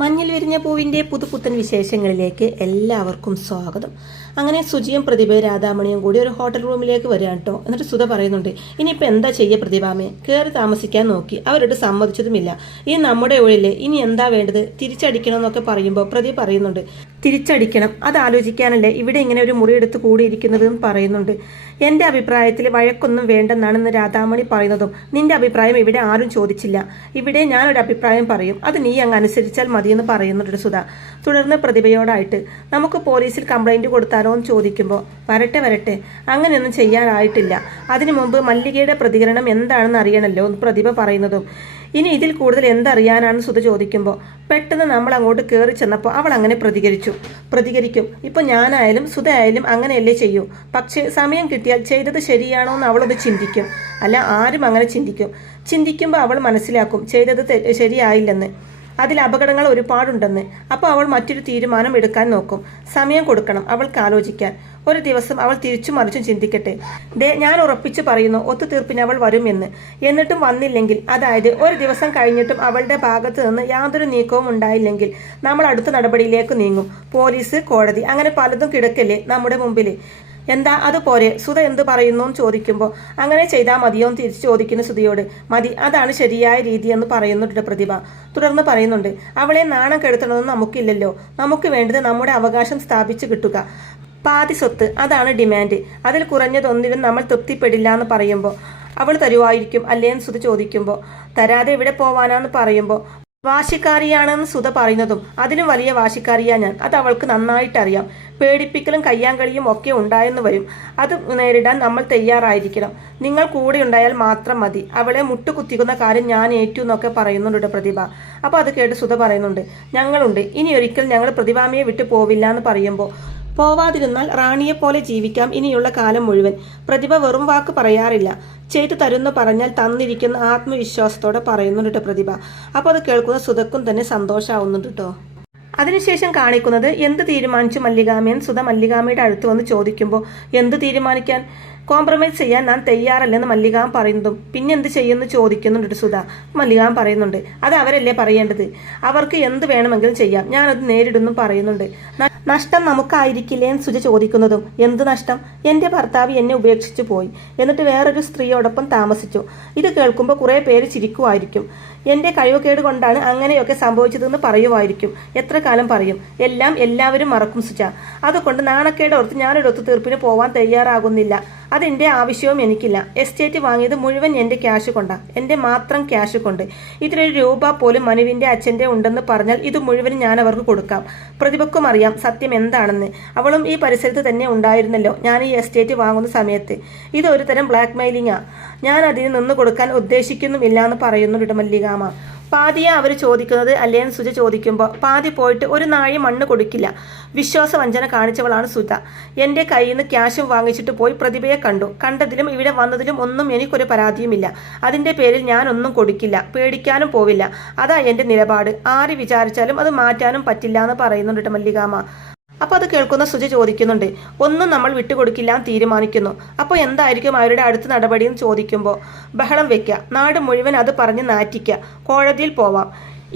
മഞ്ഞിൽ വിരിഞ്ഞ പൂവിൻ്റെ പുതുപുത്തൻ വിശേഷങ്ങളിലേക്ക് എല്ലാവർക്കും സ്വാഗതം. അങ്ങനെ സുജിയും പ്രതിഭയും രാധാമണിയും കൂടി ഒരു ഹോട്ടൽ റൂമിലേക്ക് വരികയാണ് കേട്ടോ. എന്നിട്ട് സുധ പറയുന്നുണ്ട്, ഇനിയിപ്പോൾ എന്താ ചെയ്യുക പ്രതിഭാമേ? കയറി താമസിക്കാൻ നോക്കി, അവരോട് സമ്മതിച്ചതുമില്ല. ഇനി നമ്മുടെ ഉള്ളിൽ ഇനി എന്താ വേണ്ടത്? തിരിച്ചടിക്കണം എന്നൊക്കെ പറയുമ്പോൾ പ്രതി പറയുന്നുണ്ട്, തിരിച്ചടിക്കണം, അത് ആലോചിക്കാനല്ലേ ഇവിടെ ഇങ്ങനെ ഒരു മുറിയെടുത്ത് കൂടിയിരിക്കുന്നതെന്ന് പറയുന്നുണ്ട്. എൻ്റെ അഭിപ്രായത്തിൽ വഴക്കൊന്നും വേണ്ടെന്നാണ് ഇന്ന് രാധാമണി പറയുന്നതും. നിന്റെ അഭിപ്രായം ഇവിടെ ആരും ചോദിച്ചില്ല, ഇവിടെ ഞാനൊരു അഭിപ്രായം പറയും, അത് നീ അങ്ങ് അനുസരിച്ചാൽ മതിയെന്ന് പറയുന്നുണ്ട് സുധ. തുടർന്ന് പ്രതിഭയോടായിട്ട്, നമുക്ക് പോലീസിൽ കംപ്ലൈന്റ് കൊടുത്താലോ എന്ന് ചോദിക്കുമ്പോൾ, വരട്ടെ അങ്ങനെയൊന്നും ചെയ്യാനായിട്ടില്ല, അതിനു മുമ്പ് മല്ലികയുടെ പ്രതികരണം എന്താണെന്ന് അറിയണമല്ലോ എന്ന് പ്രതിഭ പറയുന്നതും. ഇനി ഇതിൽ കൂടുതൽ എന്തറിയാനാണ് സുധ ചോദിക്കുമ്പോൾ, പെട്ടെന്ന് നമ്മൾ അങ്ങോട്ട് കയറി ചെന്നപ്പോൾ അവൾ അങ്ങനെ പ്രതികരിക്കും. ഇപ്പൊ ഞാനായാലും സുധ ആയാലും അങ്ങനെയല്ലേ ചെയ്യൂ. പക്ഷേ സമയം കിട്ടിയാൽ ചെയ്തത് ശരിയാണോ എന്ന് അവളത് ചിന്തിക്കും. അല്ല, ആരും അങ്ങനെ ചിന്തിക്കുമ്പോൾ അവൾ മനസ്സിലാക്കും ചെയ്തത് ശരിയായില്ലെന്ന്, അതിൽ അപകടങ്ങൾ ഒരുപാടുണ്ടെന്ന്. അപ്പോൾ അവൾ മറ്റൊരു തീരുമാനം എടുക്കാൻ നോക്കും. സമയം കൊടുക്കണം അവൾക്ക് ആലോചിക്കാൻ. ഒരു ദിവസം അവൾ തിരിച്ചു മറിച്ചും ചിന്തിക്കട്ടെ. ഞാൻ ഉറപ്പിച്ചു പറയുന്നു, ഒത്തുതീർപ്പിന് അവൾ വരുമെന്ന്. എന്നിട്ടും വന്നില്ലെങ്കിൽ, അതായത് ഒരു ദിവസം കഴിഞ്ഞിട്ടും അവളുടെ ഭാഗത്ത് നിന്ന് യാതൊരു നീക്കവും ഉണ്ടായില്ലെങ്കിൽ, നമ്മൾ അടുത്ത നടപടിയിലേക്ക് നീങ്ങും. പോലീസ്, കോടതി, അങ്ങനെ പലതും കിടക്കല്ലേ നമ്മുടെ മുമ്പിൽ. എന്താ അതുപോലെ സുധ എന്ത് പറയുന്നു എന്ന് ചോദിക്കുമ്പോൾ, അങ്ങനെ ചെയ്താൽ മതിയോ എന്ന് തിരിച്ചു ചോദിക്കുന്ന സുധയോട്, മതി, അതാണ് ശരിയായ രീതി എന്ന് പറയുന്നുണ്ട് പ്രതിഭ. തുടർന്ന് പറയുന്നുണ്ട്, അവളെ നാണം കെടുത്തണമെന്ന് നമുക്കില്ലല്ലോ, നമുക്ക് വേണ്ടത് നമ്മുടെ അവകാശം സ്ഥാപിച്ചു കിട്ടുക. പാതി സ്വത്ത്, അതാണ് ഡിമാൻഡ്. അതിൽ കുറഞ്ഞതൊന്നിലും നമ്മൾ തൃപ്തിപ്പെടില്ല എന്ന് പറയുമ്പോൾ, അവൾ തരുവായിരിക്കും അല്ലേന്ന് സുധ ചോദിക്കുമ്പോൾ, തരാതെ എവിടെ പോവാനാന്ന് പറയുമ്പോൾ, വാശിക്കാരിയാണെന്ന് സുധ പറയുന്നതും, അതിലും വലിയ വാശിക്കാരിയാ ഞാൻ, അത് അവൾക്ക് നന്നായിട്ടറിയാം. പേടിപ്പിക്കലും കയ്യാങ്കളിയും ഒക്കെ ഉണ്ടായെന്ന് വരും, അത് നേരിടാൻ നമ്മൾ തയ്യാറായിരിക്കണം. നിങ്ങൾ കൂടെ ഉണ്ടായാൽ മാത്രം മതി. അവളെ മുട്ടുകുത്തിക്കുന്ന കാര്യം ഞാൻ ഏറ്റു എന്നൊക്കെ പറയുന്നുണ്ട് പ്രതിഭ. അപ്പോൾ അത് കേട്ട് സുധ പറയുന്നുണ്ട്, ഞങ്ങളുണ്ട്, ഇനി ഒരിക്കൽ ഞങ്ങൾ പ്രതിഭാമയെ വിട്ടു പോവില്ല എന്ന് പറയുമ്പോൾ, പോവാതിരുന്നാൽ റാണിയെപ്പോലെ ജീവിക്കാം ഇനിയുള്ള കാലം മുഴുവൻ. പ്രതിഭ വെറും വാക്ക് പറയാറില്ല, ചെയ്തു തരുന്നു പറഞ്ഞാൽ തന്നിരിക്കുന്ന ആത്മവിശ്വാസത്തോടെ പറയുന്നുണ്ട് പ്രതിഭ. അപ്പോൾ അത് കേൾക്കുന്ന സുധക്കും തന്നെ സന്തോഷമാവുന്നുണ്ട് കേട്ടോ. അതിനുശേഷം കാണിക്കുന്നത്, എന്ത് തീരുമാനിച്ചു മല്ലികാമയെന്ന് സുധ മല്ലികാമയുടെ അടുത്ത് വന്ന് ചോദിക്കുമ്പോൾ, എന്ത് തീരുമാനിക്കാൻ? കോംപ്രമൈസ് ചെയ്യാൻ ഞാൻ തയ്യാറല്ലെന്ന് മല്ലികാം പറയുന്നതും, പിന്നെ എന്ത് ചെയ്യുമെന്ന് ചോദിക്കുന്നുണ്ട് സുധ. മല്ലികാം പറയുന്നുണ്ട്, അത് അവരല്ലേ പറയേണ്ടത്, അവർക്ക് എന്ത് വേണമെങ്കിലും ചെയ്യാം, ഞാനത് നേരിടുന്നു പറയുന്നുണ്ട്. നഷ്ടം നമുക്കായിരിക്കില്ലേ എന്ന് സുജ ചോദിക്കുന്നതും, എന്ത് നഷ്ടം? എൻ്റെ ഭർത്താവ് എന്നെ ഉപേക്ഷിച്ചു പോയി, എന്നിട്ട് വേറൊരു സ്ത്രീയോടൊപ്പം താമസിച്ചു. ഇത് കേൾക്കുമ്പോൾ കുറേ പേര് ചിരിക്കുമായിരിക്കും. എൻ്റെ കഴിവുകേട് കൊണ്ടാണ് അങ്ങനെയൊക്കെ സംഭവിച്ചതെന്ന് പറയുമായിരിക്കും. എത്ര കാലം പറയും? എല്ലാം എല്ലാവരും മറക്കും സുജ. അതുകൊണ്ട് നാണക്കേടോർത്ത് ഞാനൊരു ഒത്തുതീർപ്പിന് പോവാൻ തയ്യാറാകുന്നില്ല. അതെൻ്റെ ആവശ്യവും എനിക്കില്ല. എസ്റ്റേറ്റ് വാങ്ങിയത് മുഴുവൻ എൻ്റെ ക്യാഷ് കൊണ്ടാണ്, എൻ്റെ മാത്രം ക്യാഷ് കൊണ്ട്. ഇതിലൊരു രൂപ പോലും മനുവിൻ്റെ അച്ഛൻ്റെ ഉണ്ടെന്ന് പറഞ്ഞാൽ ഇത് മുഴുവനും ഞാൻ അവർക്ക് കൊടുക്കാം. പ്രതിഭക്കും അറിയാം സത്യം എന്താണെന്ന്. അവളും ഈ പരിസരത്ത് തന്നെ ഉണ്ടായിരുന്നല്ലോ ഞാൻ ഈ എസ്റ്റേറ്റ് വാങ്ങുന്ന സമയത്ത്. ഇത് ഒരു തരം ബ്ലാക്ക് മെയിലിംഗാ. ഞാൻ അതിന് നിന്ന് കൊടുക്കാൻ ഉദ്ദേശിക്കുന്നുമില്ല എന്ന് പറയുന്നുണ്ട് മല്ലികാമ. പാതിയെ അവർ ചോദിക്കുന്നത് അല്ലേന്ന് സുജ ചോദിക്കുമ്പോൾ, പാതി പോയിട്ട് ഒരു നാഴി മണ്ണ് കൊടുക്കില്ല. വിശ്വാസവഞ്ചന കാണിച്ചവളാണ് സുധ. എൻ്റെ കയ്യിൽ നിന്ന് ക്യാഷും വാങ്ങിച്ചിട്ട് പോയി പ്രതിഭയെ കണ്ടതിലും ഇവിടെ വന്നതിലും ഒന്നും എനിക്കൊരു പരാതിയുമില്ല. അതിൻ്റെ പേരിൽ ഞാനൊന്നും കൊടുക്കില്ല, പേടിക്കാനും പോവില്ല. അതാ എൻ്റെ നിലപാട്. ആര് വിചാരിച്ചാലും അത് മാറ്റാനും പറ്റില്ല എന്ന് പറയുന്നുണ്ട് മല്ലികാമ. അപ്പോൾ അത് കേൾക്കുന്ന സുജ ചോദിക്കുന്നുണ്ട്, ഒന്നും നമ്മൾ വിട്ടുകൊടുക്കില്ല എന്ന് തീരുമാനിക്കുന്നു. അപ്പോൾ എന്തായിരിക്കും അവരുടെ അടുത്ത നടപടി എന്ന് ചോദിക്കുമ്പോൾ, ബഹളം വെക്കുക, നാട് മുഴുവൻ അത് പറഞ്ഞ് നാറ്റിക്കുക, കോടതിയിൽ പോവാം.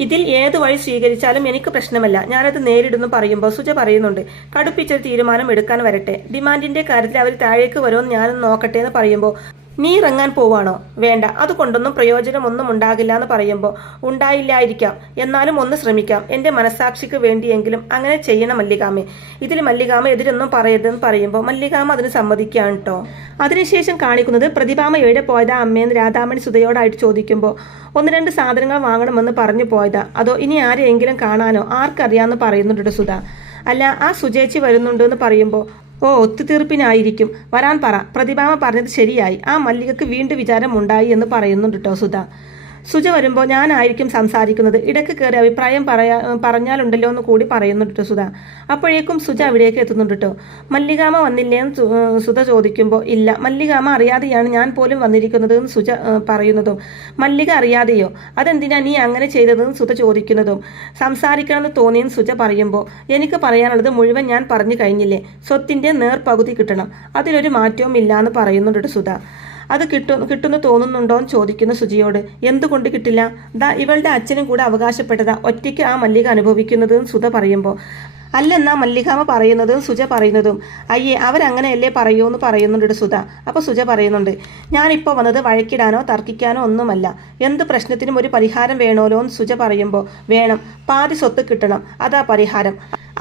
ഇതിൽ ഏത് വഴി സ്വീകരിച്ചാലും എനിക്ക് പ്രശ്നമല്ല, ഞാനത് നേരിടുന്നു പറയുമ്പോൾ സുജ പറയുന്നുണ്ട്, കടുപ്പിച്ചൊരു തീരുമാനം എടുക്കാൻ വരട്ടെ. ഡിമാൻഡിന്റെ കാര്യത്തിൽ അവർ താഴേക്ക് വരുമെന്ന് ഞാനൊന്ന് നോക്കട്ടെ എന്ന് പറയുമ്പോൾ, നീ ഇറങ്ങാൻ പോവാണോ? വേണ്ട, അതുകൊണ്ടൊന്നും പ്രയോജനമൊന്നും ഉണ്ടാകില്ല എന്ന് പറയുമ്പോൾ, ഉണ്ടായില്ലായിരിക്കാം, എന്നാലും ഒന്ന് ശ്രമിക്കാം. എൻ്റെ മനസാക്ഷിക്ക് വേണ്ടിയെങ്കിലും അങ്ങനെ ചെയ്യണം മല്ലികാമേ. ഇതിൽ മല്ലികാമ എതിരൊന്നും പറയരുതെന്ന് പറയുമ്പോൾ മല്ലികാമ അതിന് സമ്മതിക്കുകയാണ് കേട്ടോ. അതിനുശേഷം കാണിക്കുന്നത്, പ്രതിഭാമ എവിടെ പോയതാ അമ്മയെന്ന് രാധാമണി സുധയോടായിട്ട് ചോദിക്കുമ്പോൾ, 1-2 സാധനങ്ങൾ വാങ്ങണമെന്ന് പറഞ്ഞു പോയതാ, അതോ ഇനി ആരെയെങ്കിലും കാണാനോ? ആർക്കറിയാമെന്ന് പറയുന്നുണ്ട് സുധ. അല്ല, ആ സുജേച്ചി വരുന്നുണ്ട് എന്ന് പറയുമ്പോൾ, ഓ, ഒത്തുതീർപ്പിനായിരിക്കും, വരാൻ പറ. പ്രതിഭാമ പറഞ്ഞത് ശരിയായി, ആ മല്ലികക്ക് വീണ്ടും വിചാരം ഉണ്ടായി എന്ന് പറയുന്നുണ്ട് കേട്ടോ സുധ. സുജ വരുമ്പോൾ ഞാനായിരിക്കും സംസാരിക്കുന്നത്, ഇടയ്ക്ക് കയറി അഭിപ്രായം പറഞ്ഞാലുണ്ടല്ലോ എന്ന് കൂടി പറയുന്നുണ്ട് സുധ. അപ്പോഴേക്കും സുജ അവിടേക്ക് എത്തുന്നുണ്ട് കേട്ടോ. മല്ലികാമ വന്നില്ലേ എന്ന് സുധ ചോദിക്കുമ്പോൾ, ഇല്ല, മല്ലികാമ അറിയാതെയാണ് ഞാൻ പോലും വന്നിരിക്കുന്നത് എന്ന് സുജ പറയുന്നതും, മല്ലിക അറിയാതെയോ? അതെന്തിനാ നീ അങ്ങനെ ചെയ്തതെന്ന് സുധ ചോദിക്കുന്നതും, സംസാരിക്കണമെന്ന് തോന്നിയെന്ന് സുജ പറയുമ്പോൾ, എനിക്ക് പറയാനുള്ളത് മുഴുവൻ ഞാൻ പറഞ്ഞു കഴിഞ്ഞില്ലേ, സ്വത്തിൻ്റെ നേർപകുതി കിട്ടണം, അതിലൊരു മാറ്റവും ഇല്ല എന്ന് പറയുന്നുണ്ട് സുധ. അത് കിട്ടുമെന്ന് തോന്നുന്നുണ്ടോ എന്ന് ചോദിക്കുന്നു സുജയോട്. എന്തുകൊണ്ട് കിട്ടില്ല? ഇവളുടെ അച്ഛനും കൂടെ അവകാശപ്പെട്ടതാ ഒറ്റയ്ക്ക് ആ മല്ലിക അനുഭവിക്കുന്നത് സുധ പറയുമ്പോൾ. അല്ലെന്നാ മല്ലികാമ പറയുന്നതും സുജ പറയുന്നതും. അയ്യേ, അവരങ്ങനെയല്ലേ പറയൂ എന്ന് പറയുന്നുണ്ട് സുധ. അപ്പോൾ സുജ പറയുന്നുണ്ട്, ഞാനിപ്പോൾ വന്നത് വഴക്കിടാനോ തർക്കിക്കാനോ ഒന്നുമല്ല. എന്ത് പ്രശ്നത്തിനും ഒരു പരിഹാരം വേണമല്ലോ എന്ന് സുജ പറയുമ്പോൾ, വേണം, പാതി സ്വത്ത് കിട്ടണം, അതാ പരിഹാരം.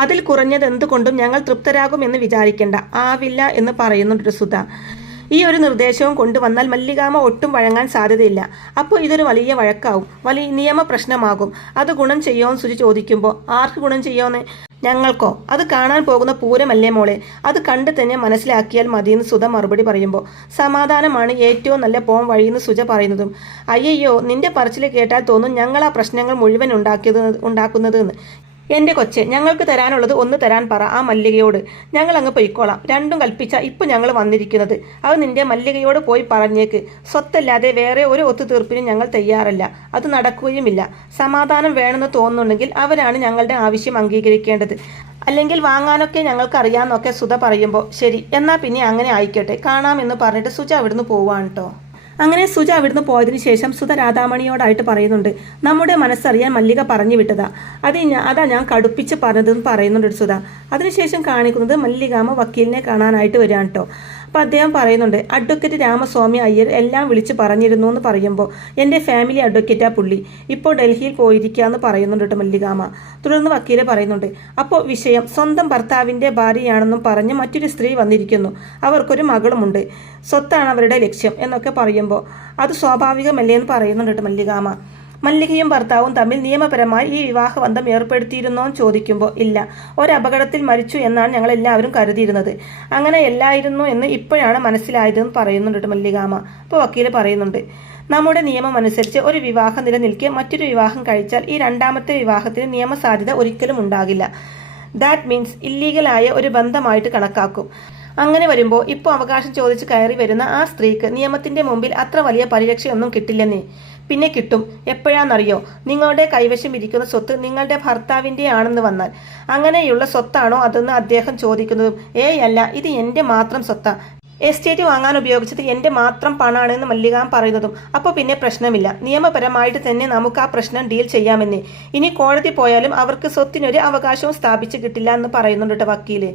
അതിൽ കുറഞ്ഞത് എന്തുകൊണ്ടും ഞങ്ങൾ തൃപ്തരാകുമെന്ന് വിചാരിക്കേണ്ട, ആവില്ല എന്ന് പറയുന്നുണ്ട് സുധ. ഈ ഒരു നിർദ്ദേശവും കൊണ്ടുവന്നാൽ മല്ലികാമ ഒട്ടും വഴങ്ങാൻ സാധ്യതയില്ല. അപ്പോൾ ഇതൊരു വലിയ വഴക്കാവും, വലിയ നിയമ പ്രശ്നമാകും. അത് ഗുണം ചെയ്യുമോന്ന് സുജി ചോദിക്കുമ്പോൾ, ആർക്ക് ഗുണം ചെയ്യുമോന്ന്? ഞങ്ങൾക്കോ? അത് കാണാൻ പോകുന്ന പൂരമല്ലേ മോളെ, അത് കണ്ട് തന്നെ മനസ്സിലാക്കിയാൽ മതിയെന്ന് സുധ മറുപടി പറയുമ്പോൾ, സമാധാനമാണ് ഏറ്റവും നല്ല പോം വഴിയെന്ന് സുജ പറയുന്നതും. അയ്യോ, നിന്റെ പറച്ചിൽ കേട്ടാൽ തോന്നും ഞങ്ങൾ ആ പ്രശ്നങ്ങൾ മുഴുവൻ ഉണ്ടാക്കുന്നത് എന്ന്. എൻ്റെ കൊച്ചെ, ഞങ്ങൾക്ക് തരാനുള്ളത് ഒന്ന് തരാൻ പറ ആ മല്ലികയോട്, ഞങ്ങൾ അങ്ങ് പൊയ്ക്കോളാം. രണ്ടും കൽപ്പിച്ച ഇപ്പം ഞങ്ങൾ വന്നിരിക്കുന്നത്. അത് നിന്റെ മല്ലികയോട് പോയി പറഞ്ഞേക്ക്. സ്വത്തല്ലാതെ വേറെ ഒരു ഒത്തുതീർപ്പിനും ഞങ്ങൾ തയ്യാറല്ല, അത് നടക്കുകയുമില്ല. സമാധാനം വേണമെന്ന് തോന്നുന്നുണ്ടെങ്കിൽ അവരാണ് ഞങ്ങളുടെ ആവശ്യം അംഗീകരിക്കേണ്ടത്, അല്ലെങ്കിൽ വാങ്ങാനൊക്കെ ഞങ്ങൾക്ക് അറിയാമെന്നൊക്കെ സുധ പറയുമ്പോൾ, ശരി എന്നാൽ പിന്നെ അങ്ങനെ ആയിക്കോട്ടെ, കാണാമെന്ന് പറഞ്ഞിട്ട് സുജ അവിടുന്ന് പോവാണ് കേട്ടോ. അങ്ങനെ സുജ അവിടുന്ന് പോയതിനു ശേഷം സുധ രാധാമണിയോടായിട്ട് പറയുന്നുണ്ട്, നമ്മുടെ മനസ്സറിയാൻ മല്ലിക പറഞ്ഞു വിട്ടതാ, അതാ ഞാൻ കടുപ്പിച്ച് പറഞ്ഞതെന്ന് പറയുന്നുണ്ട് സുധ. അതിനുശേഷം കാണിക്കുന്നത് മല്ലികാമ വക്കീലിനെ കാണാനായിട്ട് വരികയാണ് കേട്ടോ. അപ്പോൾ അദ്ദേഹം പറയുന്നുണ്ട്, അഡ്വക്കേറ്റ് രാമസ്വാമി അയ്യർ എല്ലാം വിളിച്ച് പറഞ്ഞിരുന്നു എന്ന് പറയുമ്പോൾ, എൻ്റെ ഫാമിലി അഡ്വക്കേറ്റാ പുള്ളി, ഇപ്പോൾ ഡൽഹിയിൽ പോയിരിക്കുക എന്ന് പറയുന്നുണ്ട് കേട്ടോ മല്ലികാമ. തുടർന്ന് വക്കീല് പറയുന്നുണ്ട്, അപ്പോൾ വിഷയം സ്വന്തം ഭർത്താവിൻ്റെ ഭാര്യയാണെന്നും പറഞ്ഞ് മറ്റൊരു സ്ത്രീ വന്നിരിക്കുന്നു, അവർക്കൊരു മകളുമുണ്ട്, സ്വത്താണ് അവരുടെ ലക്ഷ്യം എന്നൊക്കെ പറയുമ്പോൾ, അത് സ്വാഭാവികമല്ലേ എന്ന് പറയുന്നുണ്ട് കേട്ടോ മല്ലികാമ. മല്ലികയും ഭർത്താവും തമ്മിൽ നിയമപരമായി ഈ വിവാഹബന്ധം ഏർപ്പെടുത്തിയിരുന്നോ എന്ന് ചോദിക്കുമ്പോൾ, ഇല്ല, ഒരപകടത്തിൽ മരിച്ചു എന്നാണ് ഞങ്ങൾ എല്ലാവരും കരുതിയിരുന്നത്, അങ്ങനെ എല്ലായിരുന്നു എന്ന് ഇപ്പോഴാണ് മനസ്സിലായതെന്ന് പറയുന്നുണ്ട് മല്ലികാമ. അപ്പോൾ വക്കീല് പറയുന്നുണ്ട്, നമ്മുടെ നിയമം അനുസരിച്ച് ഒരു വിവാഹം നിലനിൽക്കെ മറ്റൊരു വിവാഹം കഴിച്ചാൽ ഈ രണ്ടാമത്തെ വിവാഹത്തിന് നിയമസാധ്യത ഒരിക്കലും ഉണ്ടാകില്ല. ദാറ്റ് മീൻസ് ഇല്ലീഗലായ ഒരു ബന്ധമായിട്ട് കണക്കാക്കും. അങ്ങനെ വരുമ്പോൾ ഇപ്പോൾ അവകാശം ചോദിച്ച് കയറി വരുന്ന ആ സ്ത്രീക്ക് നിയമത്തിന്റെ മുമ്പിൽ അത്ര വലിയ പരിരക്ഷയൊന്നും കിട്ടില്ലെന്നേ. പിന്നെ കിട്ടും. എപ്പോഴാണെന്നറിയോ? നിങ്ങളുടെ കൈവശം ഇരിക്കുന്ന സ്വത്ത് നിങ്ങളുടെ ഭർത്താവിൻ്റെ ആണെന്ന് വന്നാൽ. അങ്ങനെയുള്ള സ്വത്താണോ അതെന്ന് അദ്ദേഹം ചോദിക്കുന്നതും, ഏയ് അല്ല, ഇത് എൻ്റെ മാത്രം സ്വത്താ, എസ്റ്റേറ്റ് വാങ്ങാൻ ഉപയോഗിച്ചത് എൻ്റെ മാത്രം പണമാണെന്ന് മല്ലികാം പറയുന്നതും, അപ്പോൾ പിന്നെ പ്രശ്നമില്ല, നിയമപരമായിട്ട് തന്നെ നമുക്ക് ആ പ്രശ്നം ഡീൽ ചെയ്യാമെന്ന്. ഇനി കോടതി പോയാലും അവർക്ക് സ്വത്തിനൊരു അവകാശവും സ്ഥാപിച്ച് കിട്ടില്ല എന്ന് പറയുന്നുണ്ട് വക്കീല്.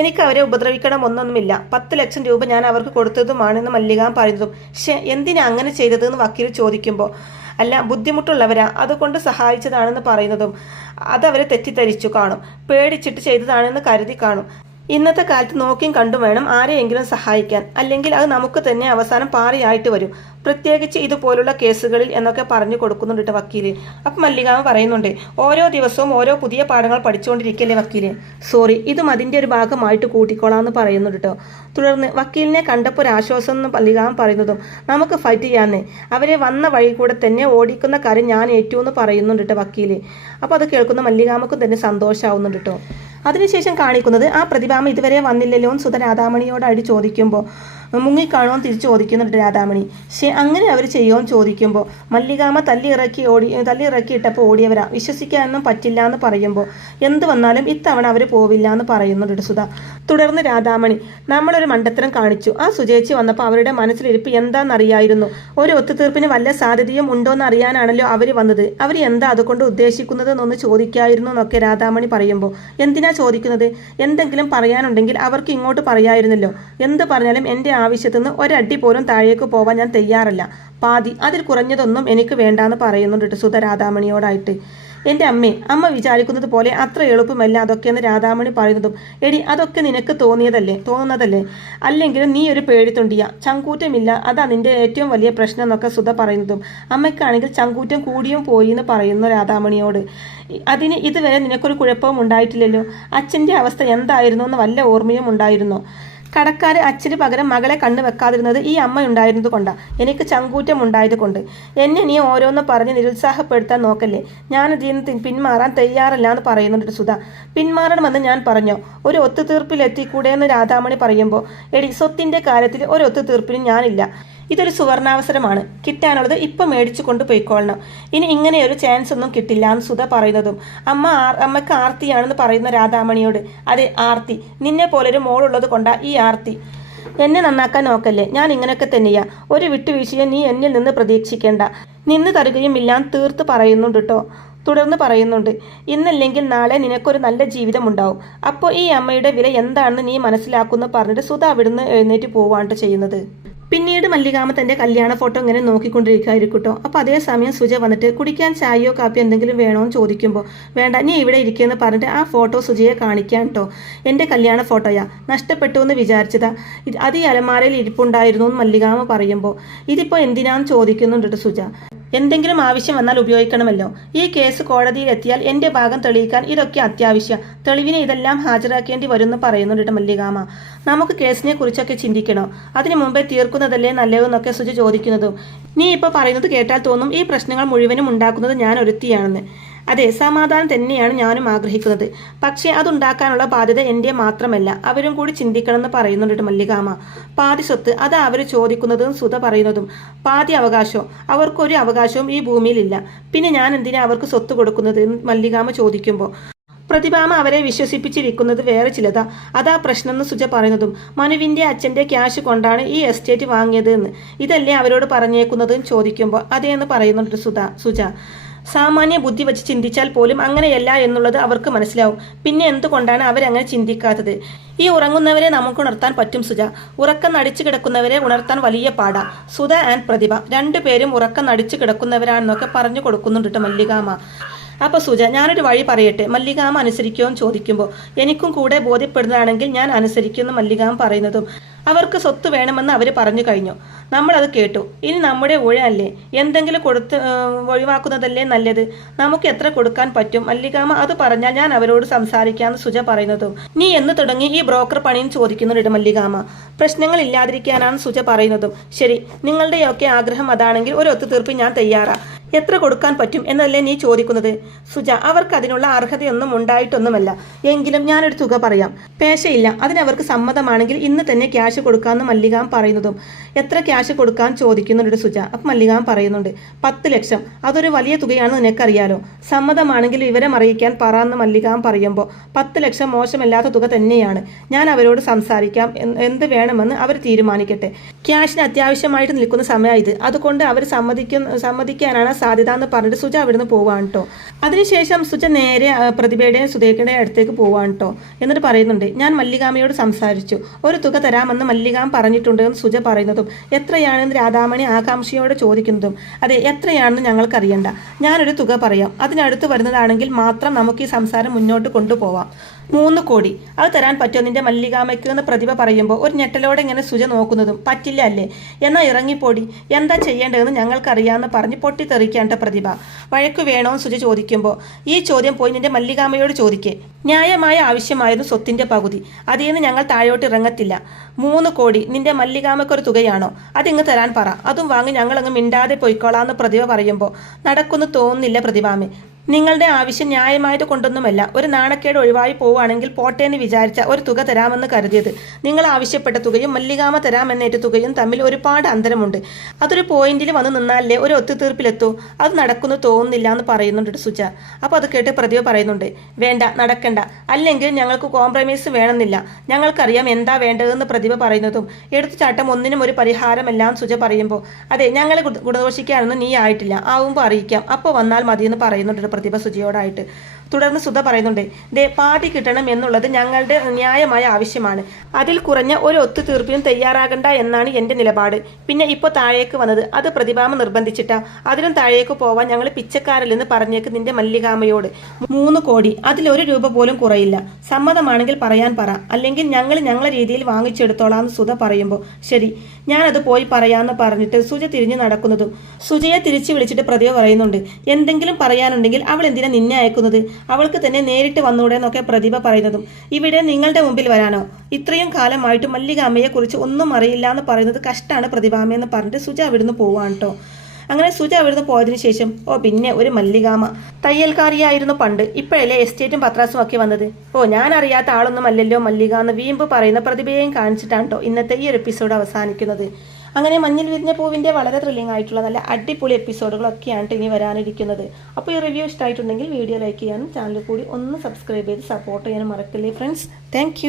എനിക്ക് അവരെ ഉപദ്രവിക്കണം ഒന്നൊന്നുമില്ല, 10 ലക്ഷം രൂപ ഞാൻ അവർക്ക് കൊടുത്തതുമാണെന്ന് മല്ലികാം പറയുന്നതും, എന്തിനാ അങ്ങനെ ചെയ്തതെന്ന് വക്കീൽ ചോദിക്കുമ്പോൾ, അല്ല, ബുദ്ധിമുട്ടുള്ളവരാ, അതുകൊണ്ട് സഹായിച്ചതാണെന്ന് പറയുന്നതും, അതവരെ തെറ്റിദ്ധരിച്ചു കാണും, പേടിച്ചിട്ട് ചെയ്തതാണെന്ന് കരുതി കാണും. ഇന്നത്തെ കാലത്ത് നോക്കിയും കണ്ടും വേണം ആരെയെങ്കിലും സഹായിക്കാൻ, അല്ലെങ്കിൽ അത് നമുക്ക് തന്നെ അവസാനം പാറിയായിട്ട് വരും, പ്രത്യേകിച്ച് ഇതുപോലുള്ള കേസുകളിൽ എന്നൊക്കെ പറഞ്ഞു കൊടുക്കുന്നുണ്ട് വക്കീല്. അപ്പം മല്ലികാമ പറയുന്നുണ്ട്, ഓരോ ദിവസവും ഓരോ പുതിയ പാഠങ്ങൾ പഠിച്ചുകൊണ്ടിരിക്കല്ലേ വക്കീല്, സോറി, ഇതും അതിൻ്റെ ഒരു ഭാഗമായിട്ട് കൂട്ടിക്കോളാമെന്ന് പറയുന്നുണ്ട് കേട്ടോ. തുടർന്ന് വക്കീലിനെ കണ്ടപ്പോൾ ഒരു ആശ്വാസം എന്ന് മല്ലികാമ പറയുന്നതും, നമുക്ക് ഫൈറ്റ് ചെയ്യാന്നേ, അവരെ വന്ന വഴി കൂടെ തന്നെ ഓടിക്കുന്ന കാര്യം ഞാൻ ഏറ്റു എന്ന് പറയുന്നുണ്ട് കേട്ടോ വക്കീല്. അപ്പോൾ അത് കേൾക്കുന്ന മല്ലികാമക്കും തന്നെ സന്തോഷമാവുന്നുണ്ട് കേട്ടോ. അതിനുശേഷം കാണിക്കുന്നത് ആ പ്രതിഭാമ ഇതുവരെ വന്നില്ലല്ലോ എന്ന് സുധ രാധാമണിയോടായിട്ട് ചോദിക്കുമ്പോൾ, മുങ്ങിക്കാണോ തിരിച്ചു ചോദിക്കുന്നുണ്ട് രാധാമണി. അങ്ങനെ അവർ ചെയ്യുമോന്ന് ചോദിക്കുമ്പോൾ, മല്ലികാമ തല്ലിയിറക്കിയിട്ടപ്പോൾ ഓടിയവരാ, വിശ്വസിക്കാനൊന്നും പറ്റില്ല എന്ന് പറയുമ്പോൾ, എന്ത് വന്നാലും ഇത്തവണ അവർ പോവില്ല എന്ന് പറയുന്നുണ്ട് സുധ. തുടർന്ന് രാധാമണി, നമ്മളൊരു മണ്ടത്തരം കാണിച്ചു, ആ സുജേച്ചി വന്നപ്പോൾ അവരുടെ മനസ്സിലിരിപ്പ് എന്താണെന്നറിയായിരുന്നു, ഒരു ഒത്തുതീർപ്പിന് വല്ല സാധ്യതയും ഉണ്ടോയെന്ന് അറിയാനാണല്ലോ അവർ വന്നത്, അവർ എന്താ അതുകൊണ്ട് ഉദ്ദേശിക്കുന്നത് എന്നൊന്ന് ചോദിക്കായിരുന്നു എന്നൊക്കെ രാധാമണി പറയുമ്പോൾ, എന്തിനാ ചോദിക്കുന്നത്? എന്തെങ്കിലും പറയാനുണ്ടെങ്കിൽ അവർക്ക് ഇങ്ങോട്ട് പറയായിരുന്നല്ലോ, എന്ത് പറഞ്ഞാലും എൻ്റെ ആവശ്യത്തുനിന്ന് ഒരടി പോലും താഴേക്ക് പോവാൻ ഞാൻ തയ്യാറല്ല, പാതി, അതിൽ കുറഞ്ഞതൊന്നും എനിക്ക് വേണ്ടാന്ന് പറയുന്നുണ്ട് സുധ രാധാമണിയോടായിട്ട്. എൻ്റെ അമ്മ വിചാരിക്കുന്നത് പോലെ അത്ര എളുപ്പമല്ല അതൊക്കെയെന്ന് രാധാമണി പറയുന്നതും, എടി അതൊക്കെ നിനക്ക് തോന്നുന്നതല്ലേ, അല്ലെങ്കിലും നീ ഒരു പേടിത്തൊണ്ടിയ, ചങ്കൂറ്റമില്ല, അതാ നിന്റെ ഏറ്റവും വലിയ പ്രശ്നം എന്നൊക്കെ സുധ പറയുന്നതും, അമ്മയ്ക്കാണെങ്കിൽ ചങ്കൂറ്റം കൂടിയും പോയി എന്ന് പറയുന്നു രാധാമണിയോട്. അതിന് ഇതുവരെ നിനക്കൊരു കുഴപ്പവും ഉണ്ടായിട്ടില്ലല്ലോ, അച്ഛൻ്റെ അവസ്ഥ എന്തായിരുന്നു എന്ന് വല്ല ഓർമ്മയും ഉണ്ടായിരുന്നോ? കടക്കാരെ അച്ഛന് പകരം മകളെ കണ്ണു വെക്കാതിരുന്നത് ഈ അമ്മ ഉണ്ടായിരുന്നത് കൊണ്ടാണ്, എനിക്ക് ചങ്കൂറ്റം ഉണ്ടായത് കൊണ്ട്. എന്നെ നീ ഓരോന്ന് പറഞ്ഞ് നിരുത്സാഹപ്പെടുത്താൻ നോക്കല്ലേ, ഞാൻ ഇതിൽ നിന്ന് പിന്മാറാൻ തയ്യാറല്ല എന്ന് പറയുന്നുണ്ട് സുധ. പിന്മാറണമെന്ന് ഞാൻ പറഞ്ഞോ? ഒരു ഒത്തുതീർപ്പിലെത്തിക്കൂടെ എന്ന് രാധാമണി പറയുമ്പോൾ, എടി, സ്വത്തിൻ്റെ കാര്യത്തിൽ ഒരു ഒത്തുതീർപ്പിനും ഞാനില്ല, ഇതൊരു സുവർണാവസരമാണ്, കിട്ടാനുള്ളത് ഇപ്പം മേടിച്ചു കൊണ്ട് പോയിക്കൊള്ളണം, ഇനി ഇങ്ങനെയൊരു ചാൻസ് ഒന്നും കിട്ടില്ല എന്ന് സുധ പറയുന്നതും, അമ്മയ്ക്ക് ആർത്തിയാണെന്ന് പറയുന്ന രാധാമണിയോട്, അതെ, ആർത്തി, നിന്നെ പോലൊരു മോളുള്ളത് കൊണ്ടാ ഈ ആർത്തി, എന്നെ നന്നാക്കാൻ നോക്കല്ലേ, ഞാൻ ഇങ്ങനെയൊക്കെ തന്നെയാ. ഒരു വിട്ടുവീഴ്ചയെ നീ എന്നിൽ നിന്ന് പ്രതീക്ഷിക്കേണ്ട. നിന്ന് തരുകയും ഇല്ലാന്ന് തീർത്ത് പറയുന്നുണ്ട് കേട്ടോ. തുടർന്ന് പറയുന്നുണ്ട്, ഇന്നല്ലെങ്കിൽ നാളെ നിനക്കൊരു നല്ല ജീവിതം ഉണ്ടാവും. അപ്പോൾ ഈ അമ്മയുടെ വില എന്താണെന്ന് നീ മനസ്സിലാക്കുമെന്ന് പറഞ്ഞിട്ട് സുധ അവിടുന്ന് എഴുന്നേറ്റ് പോവാണ് ചെയ്യുന്നത്. പിന്നീട് മല്ലികാമ്മ തന്റെ കല്യാണ ഫോട്ടോ ഇങ്ങനെ നോക്കിക്കൊണ്ടിരിക്കുകയായിരിക്കും കേട്ടോ. അപ്പോൾ അതേസമയം സുജ വന്നിട്ട് കുടിക്കാൻ ചായയോ കാപ്പിയോ എന്തെങ്കിലും വേണോ എന്ന് ചോദിക്കുമ്പോൾ വേണ്ട, നീ ഇവിടെ ഇരിക്കുമെന്ന് പറഞ്ഞിട്ട് ആ ഫോട്ടോ സുജയെ കാണിക്കാൻ കേട്ടോ. എൻ്റെ കല്യാണ ഫോട്ടോയാ, നഷ്ടപ്പെട്ടു എന്ന് വിചാരിച്ചതാ, അത് ഈ അലമാരയിൽ ഇരിപ്പുണ്ടായിരുന്നു എന്ന് മല്ലികാമ്മ പറയുമ്പോൾ ഇതിപ്പോൾ എന്തിനാന്ന് ചോദിക്കുന്നുണ്ട് സുജ. എന്തെങ്കിലും ആവശ്യം വന്നാൽ ഉപയോഗിക്കണമല്ലോ. ഈ കേസ് കോടതിയിൽ എത്തിയാൽ എൻ്റെ ഭാഗം തെളിയിക്കാൻ ഇതൊക്കെ അത്യാവശ്യം. തെളിവിനെ ഇതെല്ലാം ഹാജരാക്കേണ്ടി വരുമെന്ന് പറയുന്നുണ്ട് മല്ലികാമ്മ. നമുക്ക് കേസിനെ കുറിച്ചൊക്കെ ചിന്തിക്കണോ? അതിനു മുമ്പേ തീർക്കുന്നതല്ലേ നല്ലതെന്നൊക്കെ സുജ ചോദിക്കുന്നതും. നീ ഇപ്പോൾ പറയുന്നത് കേട്ടാൽ തോന്നും ഈ പ്രശ്നങ്ങൾ മുഴുവനും ഉണ്ടാക്കുന്നത് ഞാൻ ഒരുത്തിയാണെന്ന്. അതെ, സമാധാനം തന്നെയാണ് ഞാനും ആഗ്രഹിക്കുന്നത്. പക്ഷേ അതുണ്ടാക്കാനുള്ള ബാധ്യത എൻ്റെ മാത്രമല്ല, അവരും കൂടി ചിന്തിക്കണമെന്ന് പറയുന്നുണ്ട് മല്ലികാമ്മ. പാതി സ്വത്ത് അതാ അവർ ചോദിക്കുന്നതും സുധ പറയുന്നതും. പാതി അവകാശവും, അവർക്കൊരു അവകാശവും ഈ ഭൂമിയിലില്ല. പിന്നെ ഞാൻ എന്തിനാ അവർക്ക് സ്വത്ത് കൊടുക്കുന്നത് എന്ന് മല്ലികാമ്മ ചോദിക്കുമ്പോൾ പ്രതിഭാമ അവരെ വിശ്വസിപ്പിച്ചിരിക്കുന്നത് വേറെ ചിലതാ. അതാ പ്രശ്നം എന്ന് സുജ പറയുന്നതും. മനുവിൻ്റെ അച്ഛൻ്റെ ക്യാഷ് കൊണ്ടാണ് ഈ എസ്റ്റേറ്റ് വാങ്ങിയത് എന്ന് ഇതല്ലേ അവരോട് പറഞ്ഞേക്കുന്നതെന്ന് ചോദിക്കുമ്പോൾ അതേന്ന് പറയുന്നുണ്ട് സുജ. സാമാന്യ ബുദ്ധി വെച്ച് ചിന്തിച്ചാൽ പോലും അങ്ങനെയല്ല എന്നുള്ളത് അവർക്ക് മനസ്സിലാവും. പിന്നെ എന്തുകൊണ്ടാണ് അവരങ്ങനെ ചിന്തിക്കാത്തത്? ഈ ഉറങ്ങുന്നവരെ നമുക്ക് ഉണർത്താൻ പറ്റും സുജ, ഉറക്കം നടിച്ചു കിടക്കുന്നവരെ ഉണർത്താൻ വലിയ പാടാ. സുധ ആൻഡ് പ്രതിഭ രണ്ടുപേരും ഉറക്കം നടിച്ചു കിടക്കുന്നവരാണെന്നൊക്കെ പറഞ്ഞു കൊടുക്കുന്നുണ്ട് മല്ലികാമ്മ. അപ്പോൾ സുജ, ഞാനൊരു വഴി പറയട്ടെ, മല്ലികാമ്മ അനുസരിക്കുമോ എന്ന് ചോദിക്കുമ്പോൾ എനിക്കും കൂടെ ബോധ്യപ്പെടുന്നതാണെങ്കിൽ ഞാൻ അനുസരിക്കുമെന്ന് മല്ലികാമ്മ പറയുന്നതും. അവർക്ക് സ്വത്ത് വേണമെന്ന് അവർ പറഞ്ഞു കഴിഞ്ഞു, നമ്മളത് കേട്ടു. ഇനി നമ്മുടെ ഊഴല്ലേ, എന്തെങ്കിലും കൊടുത്ത് ഒഴിവാക്കുന്നതല്ലേ നല്ലത്. നമുക്ക് എത്ര കൊടുക്കാൻ പറ്റും? മല്ലികാമ്മ അത് പറഞ്ഞാൽ ഞാൻ അവരോട് സംസാരിക്കാമെന്ന് സുജ പറയുന്നതും. നീ എന്ന് തുടങ്ങി ഈ ബ്രോക്കർ പണിയും ചോദിക്കുന്നുണ്ട് മല്ലികാമ്മ. പ്രശ്നങ്ങൾ ഇല്ലാതിരിക്കാനാണ് സുജ പറയുന്നതും. ശരി, നിങ്ങളുടെയൊക്കെ ആഗ്രഹം അതാണെങ്കിൽ ഒരു ഒത്തുതീർപ്പ് ഞാൻ തയ്യാറാ. എത്ര കൊടുക്കാൻ പറ്റും എന്നല്ലേ നീ ചോദിക്കുന്നത്? സുജ, അവർക്ക് അതിനുള്ള അർഹതയൊന്നും ഉണ്ടായിട്ടൊന്നുമല്ല. എങ്കിലും ഞാനൊരു തുക പറയാം. പേശയില്ല, അതിനവർക്ക് സമ്മതമാണെങ്കിൽ ഇന്ന് തന്നെ ക്യാഷ് കൊടുക്കാമെന്ന് മല്ലികാമ്മ പറയുന്നതും. എത്ര ക്യാഷ് കൊടുക്കാൻ ചോദിക്കുന്നുണ്ട് സുജ. അപ്പം മല്ലികാമ്മ പറയുന്നുണ്ട് 10 ലക്ഷം. അതൊരു വലിയ തുകയാണെന്ന് നിനക്കറിയാലോ. സമ്മതമാണെങ്കിൽ വിവരം അറിയിക്കാൻ പറയാമെന്ന് മല്ലികാമ്മ പറയുമ്പോൾ 10 ലക്ഷം മോശമല്ലാത്ത തുക തന്നെയാണ്. ഞാൻ അവരോട് സംസാരിക്കാം, എന്ത് വേണമെന്ന് അവർ തീരുമാനിക്കട്ടെ. ക്യാഷിന് അത്യാവശ്യമായിട്ട് നിൽക്കുന്ന സമയം ഇത്, അതുകൊണ്ട് അവർ സമ്മതിക്കാനാണ് സാധ്യത എന്ന് പറഞ്ഞിട്ട് സുജ അവിടുന്ന് പോവാണ് കേട്ടോ. അതിനുശേഷം സുജ നേരെ പ്രതിഭയുടെയും സുധേക്കയുടെയും അടുത്തേക്ക് പോവാണ് കേട്ടോ. എന്നിട്ട് പറയുന്നുണ്ട്, ഞാൻ മല്ലികാമ്മയോട് സംസാരിച്ചു, ഒരു തുക തരാമെന്ന് മല്ലികാമ്മ പറഞ്ഞിട്ടുണ്ട് എന്ന് സുജ പറയുന്നതും. എത്രയാണെന്ന് രാധാമണി ആകാംക്ഷയോടെ ചോദിക്കുന്നതും. അതെ, എത്രയാണെന്ന് ഞങ്ങൾക്കറിയണ്ട, ഞാനൊരു തുക പറയാം. അതിനടുത്ത് വരുന്നതാണെങ്കിൽ മാത്രം നമുക്ക് ഈ സംസാരം മുന്നോട്ട് കൊണ്ടുപോവാം. 3 കോടി. അത് തരാൻ പറ്റുമോ നിന്റെ മല്ലികാമ്മയ്ക്ക് എന്ന് പ്രതിഭ പറയുമ്പോൾ ഒരു ഞെട്ടലോടെ ഇങ്ങനെ സുജ നോക്കുന്നതും. പറ്റില്ല അല്ലേ, എന്നാൽ ഇറങ്ങിപ്പോടി, എന്താ ചെയ്യേണ്ടതെന്ന് ഞങ്ങൾക്കറിയാമെന്ന് പറഞ്ഞ് പൊട്ടിത്തെറിക്കേണ്ട പ്രതിഭ. വഴക്ക് വേണോന്ന് സുജ ചോദിക്കുമ്പോൾ ഈ ചോദ്യം പോയി നിന്റെ മല്ലികാമ്മയോട് ചോദിക്കേ. ന്യായമായ ആവശ്യമായിരുന്നു സ്വത്തിന്റെ പകുതി, അതിൽ ഞങ്ങൾ താഴോട്ട് ഇറങ്ങത്തില്ല. 3 കോടി നിന്റെ മല്ലികാമ്മയ്ക്കൊരു തുകയാണോ? അതിങ്ങ് തരാൻ പറ, അതും വാങ്ങി ഞങ്ങളങ്ങ് മിണ്ടാതെ പോയിക്കോളാന്ന് പ്രതിഭ പറയുമ്പോൾ നടക്കുന്നു തോന്നുന്നില്ല പ്രതിഭാമേ. നിങ്ങളുടെ ആവശ്യം ന്യായമായത് കൊണ്ടൊന്നുമല്ല, ഒരു നാണക്കേട് ഒഴിവായി പോവുകയാണെങ്കിൽ പോട്ടേന്ന് വിചാരിച്ച ഒരു തുക തരാമെന്ന് കരുതിയത്. നിങ്ങൾ ആവശ്യപ്പെട്ട തുകയും മല്ലികാമ്മ തരാമെന്നേറ്റ തുകയും തമ്മിൽ ഒരുപാട് അന്തരമുണ്ട്. അതൊരു പോയിന്റിൽ വന്ന് നിന്നാലേ ഒരു ഒത്തുതീർപ്പിലെത്തൂ. അത് നടക്കുന്നു തോന്നുന്നില്ല എന്ന് പറയുന്നുണ്ട് സുജ. അപ്പോൾ അത് കേട്ട് പ്രതിഭ പറയുന്നുണ്ട്, വേണ്ട, നടക്കണ്ട, അല്ലെങ്കിൽ ഞങ്ങൾക്ക് കോംപ്രമൈസ് വേണമെന്നില്ല, ഞങ്ങൾക്കറിയാം എന്താ വേണ്ടതെന്ന് പ്രതിഭ പറയുന്നതും. എടുത്തുചാട്ടം ഒന്നിനും ഒരു പരിഹാരമെല്ലാം സുജ പറയുമ്പോൾ അതെ, ഞങ്ങളെ ഗുണദോഷിക്കാനൊന്നും നീ ആയിട്ടില്ല, ആവുമ്പോൾ അറിയിക്കാം, അപ്പോൾ വന്നാൽ മതിയെന്ന് പറയുന്നുണ്ട് പ്രതിഭ സുജയോടായിട്ട്. തുടർന്ന് സുധ പറയുന്നുണ്ട്, പാർട്ടി കിട്ടണം എന്നുള്ളത് ഞങ്ങളുടെ ന്യായമായ ആവശ്യമാണ്. അതിൽ കുറഞ്ഞ ഒരു ഒത്തുതീർപ്പിനും തയ്യാറാകണ്ട എന്നാണ് എൻ്റെ നിലപാട്. പിന്നെ ഇപ്പോൾ താഴേക്ക് വന്നത് അത് പ്രതിഭാമ നിർബന്ധിച്ചിട്ടാ. അതിനും താഴേക്ക് പോവാൻ ഞങ്ങൾ പിച്ചക്കാരല്ലെന്ന് പറഞ്ഞേക്ക് നിന്റെ മല്ലികാമ്മയോട്. 3 കോടി, അതിലൊരു രൂപ പോലും കുറയില്ല. സമ്മതമാണെങ്കിൽ പറയാൻ പറ, അല്ലെങ്കിൽ ഞങ്ങളെ രീതിയിൽ വാങ്ങിച്ചെടുത്തോളാന്ന് സുധ പറയുമ്പോൾ ശരി, ഞാനത് പോയി പറയാമെന്ന് പറഞ്ഞിട്ട് സുജ തിരിഞ്ഞു നടക്കുന്നതും. സുജയെ തിരിച്ചു വിളിച്ചിട്ട് പ്രതിഭ പറയുന്നുണ്ട്, എന്തെങ്കിലും പറയാനുണ്ടെങ്കിൽ അവൾ എന്തിനാ നിന്നെ അയക്കുന്നത്? അവൾക്ക് തന്നെ നേരിട്ട് വന്നൂടെ എന്നൊക്കെ പ്രതിഭ പറയുന്നതും. ഇവിടെ നിങ്ങളുടെ മുമ്പിൽ വരാനോ? ഇത്രയും കാലമായിട്ട് മല്ലികാമ്മയെ കുറിച്ച് ഒന്നും അറിയില്ല എന്ന് പറയുന്നത് കഷ്ടാണ് പ്രതിഭാമയെന്ന് പറഞ്ഞിട്ട് സുജ അവിടുന്ന് പോവാണ് കേട്ടോ. അങ്ങനെ സുജ അവിടുന്ന് പോയതിനു ശേഷം പിന്നെ ഒരു മല്ലികാമ്മ തയ്യൽക്കാരിയായിരുന്നു പണ്ട്, ഇപ്പോഴല്ലേ എസ്റ്റേറ്റും പത്രാസും ഒക്കെ വന്നത്. ഞാൻ അറിയാത്ത ആളൊന്നും അല്ലല്ലോ മല്ലിക എന്ന് വീമ്പ് പറയുന്ന പ്രതിഭയെയും കാണിച്ചിട്ടാണ് കേട്ടോ ഇന്നത്തെ ഈ ഒരു എപ്പിസോഡ് അവസാനിക്കുന്നത്. അങ്ങനെ മഞ്ഞിൽ വിരിഞ്ഞ പൂവിൻ്റെ വളരെ ത്രില്ലിംഗ് ആയിട്ടുള്ള നല്ല അടിപൊളി എപ്പിസോഡുകളൊക്കെയാണ് ഇനി വരാനിരിക്കുന്നത്. അപ്പോൾ ഈ റിവ്യൂ ഇഷ്ടമായിട്ടുണ്ടെങ്കിൽ വീഡിയോ ലൈക്ക് ചെയ്യാനും ചാനൽ കൂടി ഒന്ന് സബ്സ്ക്രൈബ് ചെയ്ത് സപ്പോർട്ട് ചെയ്യാനും മറക്കല്ലേ ഫ്രണ്ട്സ്. താങ്ക്